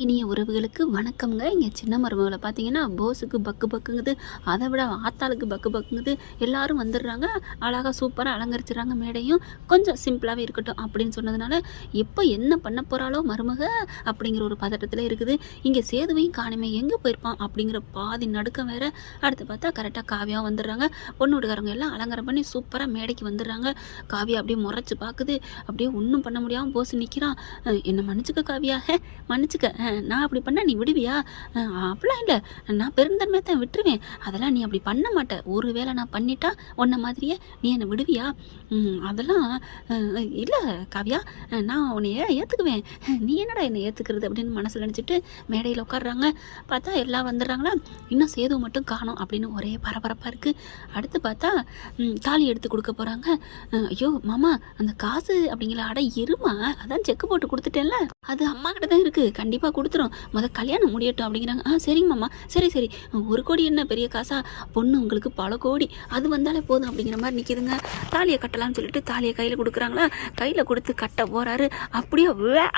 இனிய உறவுகளுக்கு வணக்கம்ங்க. இங்கே சின்ன மருமகளை பார்த்தீங்கன்னா போஸுக்கு பக்கு பக்குங்குது, அதை விட ஆத்தாளுக்கு பக்கு பக்குங்குது. எல்லாரும் வந்துடுறாங்க, அழகாக சூப்பராக அலங்கரிச்சிடுறாங்க மேடையும். கொஞ்சம் சிம்பிளாகவே இருக்கட்டும் அப்படின்னு சொன்னதுனால எப்போ என்ன பண்ண போகிறாளோ மருமக அப்படிங்கிற ஒரு பதட்டத்தில் இருக்குது. இங்கே சேதுவையும் காணுமே, எங்கே போயிருப்பான் அப்படிங்கிற பாதி நடுக்கம் வேற. அடுத்து பார்த்தா கரெக்டாக காவியாக வந்துடுறாங்க. பொண்ணு வீட்டுக்காரங்க எல்லாம் அலங்காரம் பண்ணி சூப்பராக மேடைக்கு வந்துடுறாங்க. காவியா அப்படியே முறைச்சி பார்க்குது, அப்படியே ஒன்றும் பண்ண முடியாமல் போஸ் நிற்கிறான். என்னை மன்னிச்சுக்க காவியா, மன்னிச்சுக்க, நான் அப்படி பண்ணால் நீ விடுவியா? அப்படிலாம் இல்லை, நான் பெருந்தன்மையை தான் விட்டுருவேன். அதெல்லாம் நீ அப்படி பண்ண மாட்ட. ஒரு வேளை நான் பண்ணிட்டா உன்ன மாதிரியே நீ என்னை விடுவியா? அதெல்லாம் இல்லை காவியா, நான் உன்னைய ஏற்றுக்குவேன். நீ என்னடா என்னை ஏற்றுக்கிறது அப்படின்னு மனசில் நினச்சிட்டு மேடையில் உட்காடுறாங்க. பார்த்தா எல்லாம் வந்துடுறாங்களா, இன்னும் சேது மட்டும் காணோம் அப்படின்னு ஒரே பரபரப்பாக இருக்குது. அடுத்து பார்த்தா தாலி எடுத்து கொடுக்க போகிறாங்க. ஐயோ மாமா, அந்த காசு அப்படிங்கிற அடை இருமா, அதான் செக்கு போட்டு கொடுத்துட்டேன்ல, அது அம்மா கிட்ட தான் இருக்குது, கண்டிப்பாக கொடுத்துரும், கல்யாணம் முடியட்டும் அப்படிங்கிறாங்க. சரிங்க மாமா, சரி சரி, 1 கோடி என்ன பெரிய காசா, பொண்ணு உங்களுக்கு பல கோடி, அது வந்தாலே போதும் அப்படிங்கிற மாதிரி நிற்கிதுங்க. தாலியை கட்டலான்னு சொல்லிட்டு தாலியை கையில் கொடுக்குறாங்களா, கையில் கொடுத்து கட்ட போகிறாரு. அப்படியே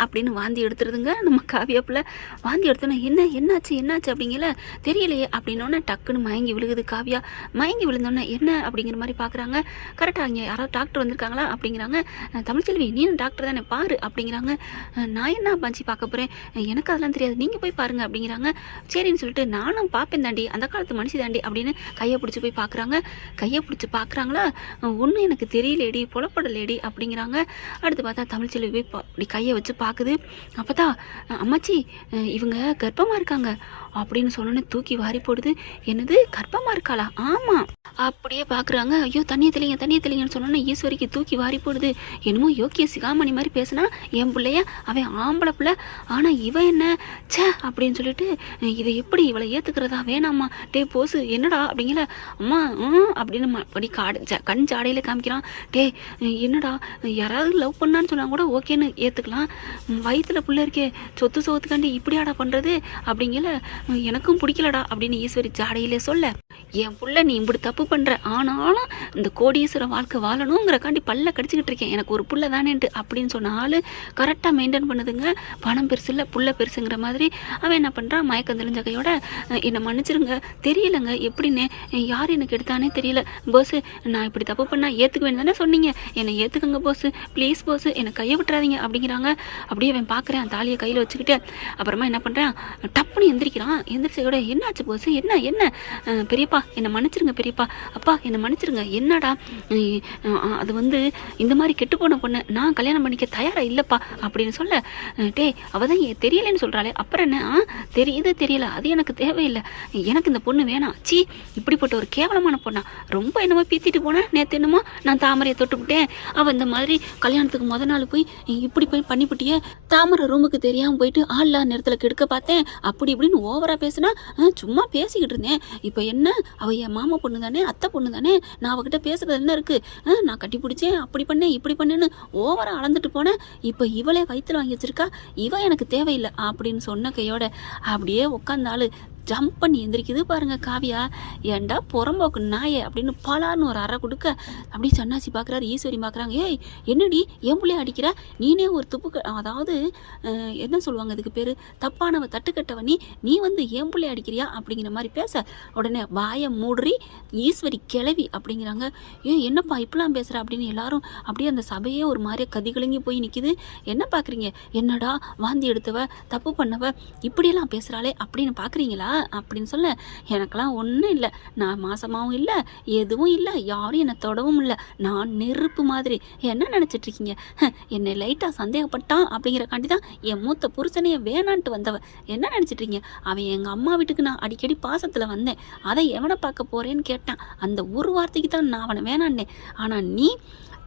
அப்படின்னு வாந்தி எடுத்துருதுங்க நம்ம காவியாப்பில். வாந்தி எடுத்தோன்னே என்னாச்சு அப்படிங்கல தெரியலையே அப்படின்னோடனே டக்குன்னு மயங்கி விழுகுது காவியா. மயங்கி விழுந்தோன்னே என்ன அப்படிங்கிற மாதிரி பார்க்குறாங்க. கரெக்டாக இங்கே யாராவது டாக்டர் வந்திருக்காங்களா அப்படிங்கிறாங்க. தமிழ்ச்செல்வி நீனும் டாக்டர் தானே, பாரு அப்படிங்கிறாங்க. நான் என்ன பஞ்சி பார்க்க போகிறேன், எனக்கு அதெல்லாம் தெரியாது, நீங்கள் போய் பாருங்கள் அப்படிங்கிறாங்க. சரின்னு சொல்லிட்டு நானும் பார்ப்பேன் தாண்டி, அந்த காலத்து மனுஷி தாண்டி அப்படின்னு கையை பிடிச்சி போய் பார்க்குறாங்க. கையை பிடிச்சி பார்க்குறாங்களா, ஒன்றும் எனக்கு தெரியலேடி, புலப்படலேடி அப்படிங்கிறாங்க. அடுத்து பார்த்தா தமிழ்ச்செல்வி போய் அப்படி கையை வச்சு பார்க்குது. அப்போ தான் அம்மாச்சி இவங்க கர்ப்பமாக இருக்காங்க அப்படின்னு சொன்னோன்னே தூக்கி வாரி போடுது. என்னது கர்ப்பமாக இருக்காளா? ஆமாம் அப்படியே பார்க்குறாங்க. ஐயோ தண்ணியை தெளிங்கன்னு சொன்னோன்னே ஈஸ்வரிக்கு தூக்கி வாரி போடுது. என்னமோ யோக்கிய சிகாமணி மாதிரி பேசுனா என் பிள்ளைய, அவன் ஆம்பளை பிள்ளை, ஆனால் இவன் என்ன சே அப்படின்னு சொல்லிட்டு இதை எப்படி இவளை ஏற்றுக்கிறதா, வேணாம்மா டே போசு என்னடா அப்படிங்கிற. அம்மா அப்படின்னு அப்படி கண் ஜாடையில் காமிக்கிறான். டே என்னடா, யாராவது லவ் பண்ணான்னு சொன்னால் கூட ஓகேன்னு ஏற்றுக்கலாம், வயிற்றுல பிள்ளை இருக்கே, சொத்து சோத்துக்காண்டி இப்படியாடா பண்ணுறது அப்படிங்கிற, எனக்கும் பிடிக்கலடா அப்படின்னு ஈஸ்வரி ஜாடையிலே சொல்ல, என் புள்ள நீ இப்படி தப்பு பண்ணுற, ஆனாலும் இந்த கோடீஸ்வர வாழ்க்கை வாழணுங்கிறக்காண்டி பல்ல கடிச்சிக்கிட்டு இருக்கேன், எனக்கு ஒரு புள்ள தானேன்ட்டு அப்படின்னு சொன்ன ஆள் கரெக்டாக மெயின்டைன் பண்ணுதுங்க. பணம் பெருசு இல்லை புள்ள பெருசுங்கிற மாதிரி. அவன் என்ன பண்ணுறான், மயக்கம் தெளிஞ்ச கையோட என்னை மன்னிச்சிருங்க, தெரியலைங்க எப்படின்னு, யார் எனக்கு எடுத்தானே தெரியல போஸு, நான் இப்படி தப்பு பண்ணால் ஏற்றுக்குவேன்னு தானே சொன்னீங்க, என்னை ஏற்றுக்குங்க போஸு, ப்ளீஸ் போஸு, என்னை கையை விட்டுறாதீங்க அப்படிங்கிறாங்க. அப்படியே அவன் பார்க்குறேன் தாலியை கையில் வச்சுக்கிட்டு. அப்புறமா என்ன பண்ணுறான், டப்புன்னு எந்திரிக்கிறான். எந்திரிச்சையோட என்னாச்சு போஸு, என்ன பெரியப்பா என்னை மன்னிச்சிருங்க, பெரியப்பா அப்பா என்னை மன்னிச்சிருங்க, என்னடா அது இந்த மாதிரி கெட்டு போன பொண்ணு நான் கல்யாணம் பண்ணிக்க தயாராக இல்லைப்பா அப்படின்னு சொல்ல, டே அவள் தான் தெரியலைன்னு சொல்கிறாளே, அப்புறம் என்ன தெரியல, அது எனக்கு தேவையில்லை, எனக்கு இந்த பொண்ணு வேணாம், சி இப்படிப்பட்ட ஒரு கேவலமான பொண்ணா, ரொம்ப என்னமோ பீத்திட்டு போனேன், நேற்று என்னமோ நான் தாமரையை தொட்டுவிட்டேன், அவள் இந்த மாதிரி கல்யாணத்துக்கு நாள் போய் இப்படி போய் பண்ணிவிட்டியே, தாமரை ரூமுக்கு தெரியாமல் போயிட்டு ஆள்லா நேரத்தில் கெடுக்க பார்த்தேன், அப்படி இப்படின்னு ஓவராக பேசுனா, சும்மா பேசிக்கிட்டு இருந்தேன், இப்போ என்ன அவள் என் மாமா பொண்ணு தானே, அத்தை பொண்ணு தானே, நான் அவகிட்ட பேசுறது என்ன இருக்குது, நான் கட்டி பிடிச்சேன், அப்படி பண்ணேன் இப்படி பண்ணேன்னு ஓவராக அளந்துட்டு போனேன், இப்போ இவளே வயிற்றுல வாங்கி வச்சிருக்கா, இவ எனக்கு தேவையில்லை அப்படின்னு சொன்ன கையோட அப்படியே உட்காந்தாள். ஜம்ப் பண்ணி எந்திரிக்குது பாருங்க காவியா. ஏண்டா புறம்போக்கு நாயே அப்படின்னு பலான்னு ஒரு அறை கொடுக்க, அப்படி சன்னாசி பார்க்குறாரு. ஈஸ்வரி பார்க்குறாங்க. ஏய் என்னடி என் பிள்ளைய அடிக்கிற, நீனே ஒரு துப்பு, அதாவது என்ன சொல்லுவாங்க அதுக்கு பேர், தப்பானவ தட்டுக்கட்டவ, நீ என் பிள்ளைய அடிக்கிறியா அப்படிங்கிற மாதிரி பேச, உடனே வாயை மூடுறி ஈஸ்வரி கிளவி அப்படிங்கிறாங்க. என்னப்பா இப்பெல்லாம் பேசுகிற அப்படின்னு எல்லாரும் அப்படியே அந்த சபையே ஒரு மாதிரியே கதிகலங்கி போய் நிற்கிது. என்ன பார்க்குறீங்க, என்னடா வாந்தி எடுத்தவ தப்பு பண்ணவ இப்படியெல்லாம் பேசுகிறாளே அப்படின்னு பார்க்குறீங்களா அப்படின்னு சொல்ல, எனக்கெல்லாம் ஒன்றும் இல்லை, நான் மாசமாகவும் இல்லை எதுவும் இல்லை, யாரும் என்னை தொடவும் இல்லை, நான் நெருப்பு மாதிரி, என்ன நினச்சிட்டு இருக்கீங்க, என்னை லைட்டாக சந்தேகப்பட்டான் அப்படிங்கிறக்காண்டி தான் என் மூத்த புருஷனையே வேணான்ட்டு வந்தவ, என்ன நினச்சிட்டு இருக்கீங்க, அவன் எங்கள் அம்மா வீட்டுக்கு நான் அடிக்கடி பாசத்தில் வந்தேன், அதை எவனை பார்க்க போகிறேன்னு கேட்டான், அந்த ஒரு வார்த்தைக்கு தான் நான் அவனை வேணான்னேன், ஆனால் நீ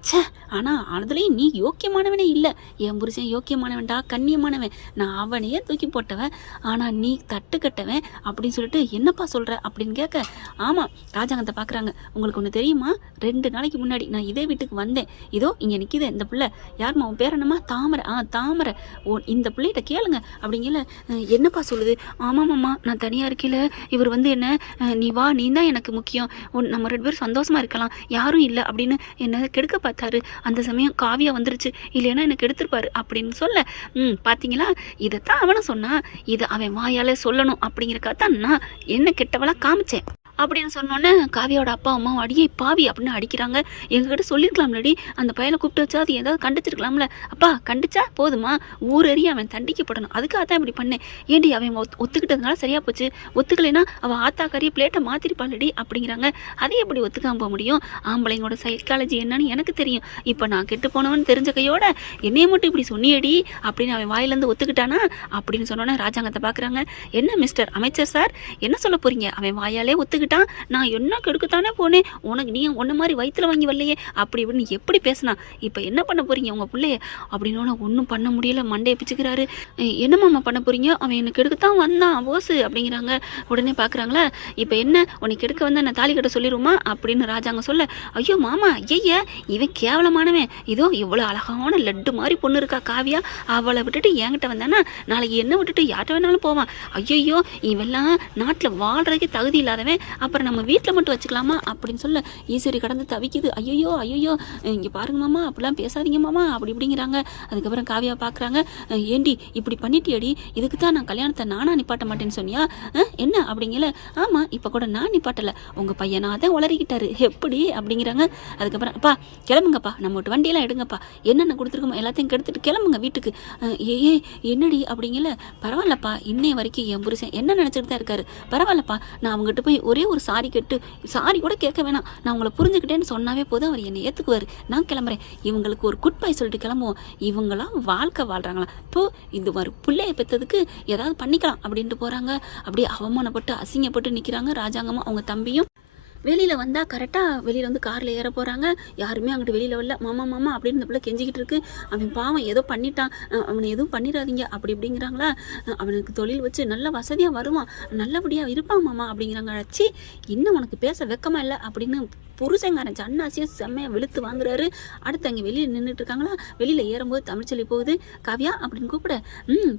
சே, ஆனால் அதுலேயும் நீ யோக்கியமானவனே இல்லை, என் புருஷன் யோக்கியமானவன்டா, கண்ணியமானவன், நான் அவனையே தூக்கி போட்டவன், ஆனால் நீ தட்டுக்கட்டவன் அப்படின்னு சொல்லிட்டு என்னப்பா சொல்கிற அப்படின்னு கேட்க, ஆமாம் ராஜாங்கத்தை பார்க்குறாங்க. உங்களுக்கு ஒன்று தெரியுமா, 2 நாளைக்கு முன்னாடி நான் இதே வீட்டுக்கு வந்தேன், இதோ இங்கே நிற்கிது இந்த பிள்ளை, யாருமா உன் பேர் என்னம்மா, தாமரை, தாமரை, இந்த பிள்ளைகிட்ட கேளுங்க அப்படிங்கல. என்னப்பா சொல்லுது, ஆமாம்மா நான் தனியாக இருக்கையில் இவர் என்ன, நீ வா, நீ தான் எனக்கு முக்கியம், நம்ம 2 பேரும் சந்தோஷமாக இருக்கலாம், யாரும் இல்லை அப்படின்னு என்ன கெடுக்க பார்த்தாரு. அந்த சமயம் காவியா வந்துருச்சு, இல்லைன்னா எனக்கு எடுத்திருப்பாரு அப்படின்னு சொல்ல, பார்த்தீங்களா இதைத்தான் அவனும் சொன்னான், இதை அவன் வாயாலே சொல்லணும் அப்படிங்கிறக்காக நான் என்ன கெட்டவளா காமிச்சேன் அப்படின்னு சொன்னோன்னே காவியோட அப்பா அம்மா அடியே பாவி அப்படின்னு அடிக்கிறாங்க. எங்ககிட்ட சொல்லியிருக்கலாம்லடி, அந்த பையனை கூப்பிட்டு வச்சா அது ஏதாவது கண்டிச்சிருக்கலாம்ல. அப்பா கண்டிச்சா போதுமா, ஊரறிய அவன் தண்டிக்கப்படணும், அதுக்காக தான் இப்படி பண்ணேன். ஏண்டி அவன் ஒத்துக்கிட்டதுனால சரியா போச்சு, ஒத்துக்கலைன்னா அவள் ஆத்தாக்காரிய பிளேட்டை மாற்றிருப்பாளடி அப்படிங்கிறாங்க. அதை எப்படி ஒத்துக்காம போக முடியும், ஆம்பளைங்களோட சைக்காலஜி என்னன்னு எனக்கு தெரியும். இப்போ நான் கெட்டு போனவன்னு தெரிஞ்ச கையோட என்னைய மட்டும் இப்படி சொன்னியடி அப்படின்னு அவன் வாயிலேருந்து ஒத்துக்கிட்டானா அப்படின்னு சொன்னோன்னே ராஜாங்கத்தை பார்க்குறாங்க. என்ன மிஸ்டர் அமைச்சர் சார் என்ன சொல்ல போறீங்க, அவன் வாயாலே ஒத்துக்கிட்டு நான் என்ன கெடுக்கத்தானே போனேன், உனக்கு நீ ஒன்ன மாதிரி வயிற்றுல வாங்கி வரலையே அப்படி இப்படின்னு எப்படி பேசினா, இப்போ என்ன பண்ண போறீங்க உங்க பிள்ளைய அப்படின்னு ஒன்றும் பண்ண முடியல, மண்டையை பிச்சுக்கிறாரு. என்னம்மா பண்ண போறீங்க, அவன் எனக்கு கெடுக்கத்தான் வந்தான் போஸ் அப்படிங்கிறாங்க. உடனே பார்க்குறாங்களா, இப்போ என்ன உனக்கு கெடுக்க வந்தா நான் தாலி கட்ட சொல்லிடுமா அப்படின்னு ராஜாங்க சொல்ல, ஐயோ மாமா ஐய இவன் கேவலமானவன், இதோ இவ்வளோ அழகான லட்டு மாதிரி பொண்ணு இருக்கா காவியா, அவளை விட்டுட்டு என்கிட்ட வந்தானா நாளைக்கு என்ன விட்டுட்டு யார்கிட்ட வேணாலும் போவான், ஐயோ இவெல்லாம் நாட்டில் வாழ்றதுக்கு தகுதி இல்லாதவன், அப்புறம் நம்ம வீட்டில் மட்டும் வச்சுக்கலாமா அப்படின்னு சொல்ல ஈஸ்வரி கடந்து தவிக்குது. ஐயோ இங்கே பாருங்க மாமா அப்படிலாம் பேசாதீங்க மாமா அப்படி இப்படிங்கிறாங்க. அதுக்கப்புறம் காவியா பார்க்குறாங்க, ஏண்டி இப்படி பண்ணிட்டியடி, இதுக்கு தான் நான் கல்யாணத்தை நானா நிப்பாட்ட மாட்டேன்னு சொன்னியா, என்ன அப்படிங்கல, ஆமாம் இப்போ கூட நான் நிப்பாட்டலை, உங்கள் பையனா தான் உளறிக்கிட்டாரு எப்படி அப்படிங்கிறாங்க. அதுக்கப்புறம் அப்பா கிளம்புங்கப்பா, நம்ம ஒரு வண்டியெல்லாம் எடுங்கப்பா, என்னென்ன கொடுத்துருக்கோமோ எல்லாத்தையும் கெடுத்துட்டு கிளம்புங்க வீட்டுக்கு. ஏ என்னடி அப்படிங்கல, பரவாயில்லப்பா இன்னைய வரைக்கும் என் புருஷன் என்ன நினச்சிட்டு தான் இருக்காரு, பரவாயில்லப்பா நான் அவங்ககிட்ட போய் ஒரே ஒரு சாரி கேட்டு, சாரி கூட கேட்க வேணாம், நான் உங்களை புரிஞ்சுக்கிட்டேன்னு சொன்னாவே போதும், அவர் என்னை ஏற்றுக்குவார், நான் கிளம்புறேன், இவங்களுக்கு ஒரு குட் பை சொல்லிட்டு கிளம்புவோம், இவங்களாம் வாழ்க்கை வாழ்கிறாங்களா, இப்போ இது ஒரு பிள்ளையை பெற்றதுக்கு ஏதாவது பண்ணிக்கலாம் அப்படின்ட்டு போகிறாங்க. அப்படியே அவமானப்பட்டு அசிங்கப்பட்டு நிற்கிறாங்க ராஜாங்கமும் அவங்க தம்பியும். வெளியில் வந்தால் கரெக்டாக வெளியில் வந்து காரில் ஏற போகிறாங்க, யாருமே அங்கிட்டு வெளியில் வரல. மாமா மாமா அப்படின்னு இந்த பிள்ளை கெஞ்சிக்கிட்டு இருக்கு, அவன் பாவம் ஏதோ பண்ணிட்டான், அவனை எதுவும் பண்ணிடாதீங்க அப்படி இப்படிங்கிறாங்களா. அவனுக்கு தொழில் வச்சு நல்ல வசதியாக வருவான், நல்லபடியாக இருப்பான் மாமா அப்படிங்கிறாங்க. அச்சி இன்னும் உனக்கு பேச வெக்கமா இல்லை அப்படின்னு புருஷங்காரன் அண்ணாசியை செம்மையாக வெளுத்து வாங்குறாரு. அடுத்து அங்கே வெளியில் நின்றுட்டு இருக்காங்களா, வெளியில் ஏறும்போது தமிழ்ச்செல்வி போகுது, காவியா அப்படின்னு கூப்பிட,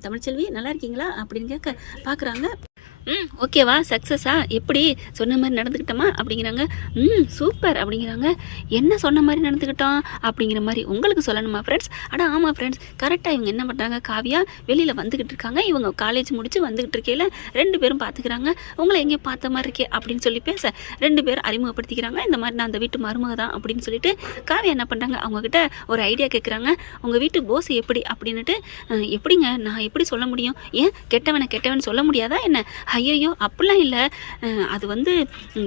தமிழ்ச்செல்வி நல்லா இருக்கீங்களா அப்படின்னு கேட்க பார்க்குறாங்க. ஓகேவா சக்ஸஸா, எப்படி சொன்ன மாதிரி நடந்துக்கிட்டோமா அப்படிங்கிறாங்க. சூப்பர் அப்படிங்கிறாங்க. என்ன சொன்ன மாதிரி நடந்துக்கிட்டோம் அப்படிங்கிற மாதிரி உங்களுக்கு சொல்லணுமா ஃப்ரெண்ட்ஸ்? ஆனால் ஆமாம் ஃப்ரெண்ட்ஸ், கரெக்டாக இவங்க என்ன பண்ணுறாங்க, காவியா வெளியில் வந்துக்கிட்டு இருக்காங்க, இவங்க காலேஜ் முடிச்சு வந்துக்கிட்டு இருக்கையில் 2 பேரும் பார்த்துக்கிறாங்க. உங்களை எங்கேயும் பார்த்த மாதிரி இருக்கே அப்படின்னு சொல்லி பேச 2 பேர் அறிமுகப்படுத்திக்கிறாங்க. இந்த மாதிரி நான் அந்த வீட்டு மருமக தான் அப்படின்னு சொல்லிட்டு காவியா என்ன பண்ணுறாங்க, அவங்கக்கிட்ட ஒரு ஐடியா கேட்குறாங்க. உங்கள் வீட்டு போஸ் எப்படி அப்படின்னுட்டு, எப்படிங்க நான் எப்படி சொல்ல முடியும், ஏன் கெட்டவன் சொல்ல முடியாதா என்ன, ஐயோ அப்படிலாம் இல்லை, அது வந்து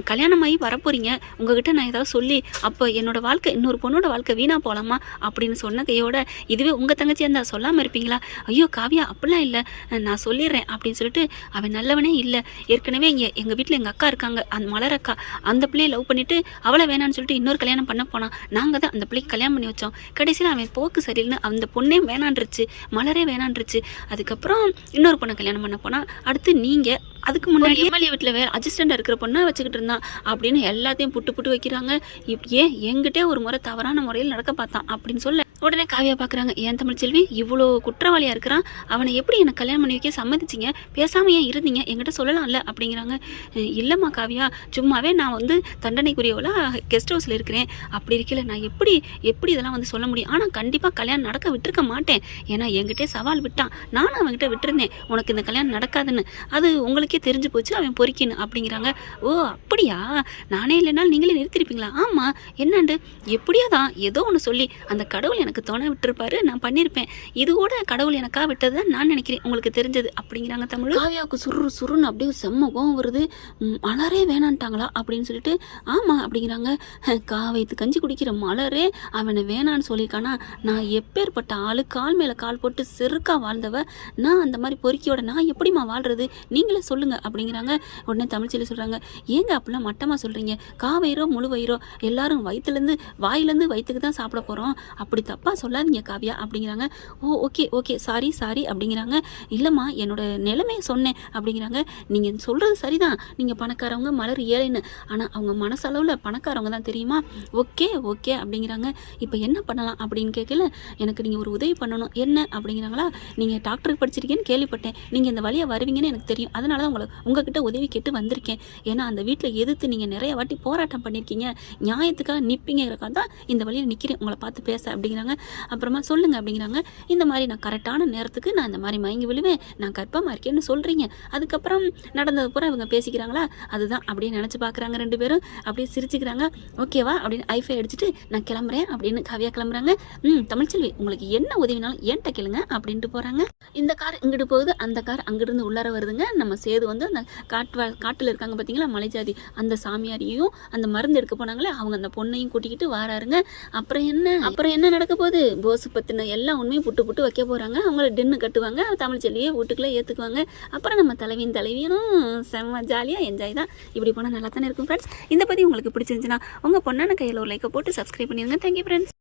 கல்யாணமாகி வரப்போறீங்க, உங்ககிட்ட நான் ஏதாவது சொல்லி அப்போ என்னோட வாழ்க்கை இன்னொரு பொண்ணோட வாழ்க்கை வீணாக போகலாமா அப்படின்னு சொன்ன கையோட, இதுவே உங்கள் தங்கச்சியாக இருந்தால் சொல்லாமல் இருப்பீங்களா, ஐயோ காவியா அப்படிலாம் இல்லை நான் சொல்லிடுறேன் அப்படின்னு சொல்லிட்டு, அவன் நல்லவனே இல்லை, ஏற்கனவே எங்கள் வீட்டில் எங்கள் அக்கா இருக்காங்க, அந்த மலர் அக்கா, அந்த பிள்ளையை லவ் பண்ணிவிட்டு அவளை வேணான்னு சொல்லிட்டு இன்னொரு கல்யாணம் பண்ண போனான், நாங்கள் தான் அந்த பிள்ளைக்கு கல்யாணம் பண்ணி வச்சோம், கடைசியில் அவன் போக்கு சரியில்லைன்னு அந்த பொண்ணே வேணான்றுச்சு, மலரே வேணான்றுச்சு, அதுக்கப்புறம் இன்னொரு பொண்ணை கல்யாணம் பண்ண போனால், அடுத்து நீங்கள் அதுக்கு முன்னாடி எம்எல்ஏ வீட்டில் வேறு அசிஸ்டண்டாக இருக்கிற பொண்ணை வச்சுக்கிட்டு இருந்தான் அப்படின்னு எல்லாத்தையும் புட்டு வைக்கிறாங்க. இப்படியே எங்கிட்டே ஒரு முறை தவறான முறையில் நடக்க பார்த்தான் அப்படின்னு சொல்ல, உடனே காவியா பார்க்குறாங்க, ஏன் தமிழ்ச்செல்வி இவ்வளோ குற்றவாளியாக இருக்கிறான், அவனை எப்படி எனக்கு கல்யாணம் பண்ணி வைக்க சம்மதிச்சிங்க, பேசாமல் ஏன் இருந்தீங்க, என்கிட்ட சொல்லலாம்ல அப்படிங்கிறாங்க. இல்லைம்மா காவியா, சும்மாவே நான் வந்து தண்டனைக்குரியவளாக கெஸ்ட் ஹவுஸில் இருக்கிறேன், அப்படி இருக்கல நான் எப்படி இதெல்லாம் வந்து சொல்ல முடியும், ஆனால் கண்டிப்பாக கல்யாணம் நடக்க விட்டுருக்க மாட்டேன், ஏன்னா என்கிட்டே சவால் விட்டான், நானும் அவன்கிட்ட விட்டுருந்தேன் உனக்கு இந்த கல்யாணம் நடக்காதுன்னு, அது உங்களுக்கே தெரிஞ்சு போச்சு அவன் பொறிக்கின்னு அப்படிங்கிறாங்க. ஓ அப்படியா, நானே இல்லைனாலும் நீங்களே நிறுத்திருப்பீங்களா, ஆமாம் என்னாண்டு எப்படியோ தான் ஏதோ ஒன்று சொல்லி அந்த கடவுள் எனக்கு தோண விட்டுருப்பாரு, நான் பண்ணியிருப்பேன், இது கூட கடவுள் எனக்காக விட்டது தான் நான் நினைக்கிறேன், உங்களுக்கு தெரிஞ்சது அப்படிங்கிறாங்க. தமிழ் காவியாவுக்கு சுருன்னு அப்படியே செம்ம கோவம் வருது, மலரே வேணான்ட்டாங்களா அப்படின்னு சொல்லிட்டு, ஆமாம் அப்படிங்கிறாங்க. காவைத்து கஞ்சி குடிக்கிற மலரே அவனை வேணான்னு சொல்லியிருக்கானா, நான் எப்பேற்பட்ட ஆளு, கால் மேலே கால் போட்டு செருக்கா வாழ்ந்தவ, நான் அந்த மாதிரி பொறுக்கியோட நான் எப்படிமா வாழ்றது, நீங்களே சொல்லுங்க அப்படிங்கிறாங்க. உடனே தமிழ்ச்செல்வி சொல்கிறாங்க, ஏங்க அப்படிலாம் மட்டமாக சொல்கிறீங்க, காவயிறோ முழு வயிறோ எல்லாரும் வயிற்றுலேருந்து வாயிலேருந்து வயிற்றுக்கு தான் சாப்பிட போகிறோம், அப்படி தப்பாக சொல்லாதீங்க காவியா அப்படிங்கிறாங்க. ஓ ஓகே ஓகே சாரி சாரி அப்படிங்கிறாங்க. இல்லைம்மா என்னோட நிலைமையை சொன்னேன் அப்படிங்கிறாங்க. நீங்கள் சொல்கிறது சரிதான், நீங்கள் பணக்காரவங்க, மலர் ஏழைன்னு. ஆனால் அவங்க மனசளவில் பணக்காரவங்க தான் தெரியுமா? ஓகே ஓகே அப்படிங்கிறாங்க. இப்போ என்ன பண்ணலாம் அப்படின்னு கேட்கல. எனக்கு நீங்கள் ஒரு உதவி பண்ணணும். என்ன அப்படிங்கிறாங்களா? நீங்கள் டாக்டருக்கு படிச்சிருக்கீங்கன்னு கேள்விப்பட்டேன், நீங்கள் இந்த வழியாக வருவீங்கன்னு எனக்கு தெரியும், அதனால தான் உங்ககிட்ட உதவி கேட்டு வந்திருக்கேன். ஏன்னா அந்த வீட்டில் எதிர்த்து நீங்கள் நிறைய வாட்டி போராட்டம் பண்ணியிருக்கீங்க, நியாயத்துக்காக நிற்பீங்கிறக்காக தான் இந்த வழியில் நிற்கிறேன் உங்களை பார்த்து பேச அப்படிங்கிறாங்க. அப்புறமா சொல்லுங்கள் அப்படிங்கிறாங்க. இந்த மாதிரி நான் கரெக்டான நேரத்துக்கு நான் இந்த மாதிரி மயங்கி விழுவேன், நான் கர்ப்பமாக இருக்கேன்னு சொல்கிறீங்க, அதுக்கப்புறம் நடந்தது பூரா இவங்க பேசிக்கிறாங்களா, அதுதான் அப்படின்னு நினச்சி பார்க்குறாங்க. ரெண்டு பேரும் அப்படியே சிரிச்சுக்கிறாங்க. ஓகேவா அப்படின்னு ஐஃபை அடிச்சுட்டு நான் கிளம்புறேன் அப்படின்னு காவியா கிளம்புறாங்க. தமிழ்ச்செல்வி உங்களுக்கு என்ன உதவினாலும் என்கிட்ட கேளுங்க அப்படின்ட்டு போகிறாங்க. இந்த கார் இங்கிட்டு போகுது, அந்த கார் அங்கிட்டிருந்து உள்ளார வருதுங்க. நம்ம சேது வந்து அந்த காட்டில் இருக்காங்க பார்த்தீங்களா மலைஜாதி, அந்த சாமியாரையும் அந்த மருந்து எடுக்க போனாங்களே அவங்க அந்த பொண்ணையும் கூட்டிக்கிட்டு வராருங்க. அப்புறம் என்ன நடக்க போகுது? போஸ் பற்றின எல்லா உண்மையும் புட்டு புட்டு வைக்க போகிறாங்க. அவங்கள டின்னு கட்டுவாங்க, தமிழ்ச்செல்வியை வீட்டுக்குள்ளே ஏற்றுக்குவாங்க. அப்புறம் நம்ம தலைவியும் செம்ம ஜாலியாக என்ஜாய் தான். இப்படி போனால் நல்லா தானே இருக்கும் ஃப்ரெண்ட்ஸ். இந்த பற்றி உங்களுக்கு பிடிச்சிருந்துச்சுன்னா உங்கள் பொண்ணான கையில் ஒரு லைக்கை போட்டு சப்ஸ்கிரைப் பண்ணிடுங்க. Thank you friends.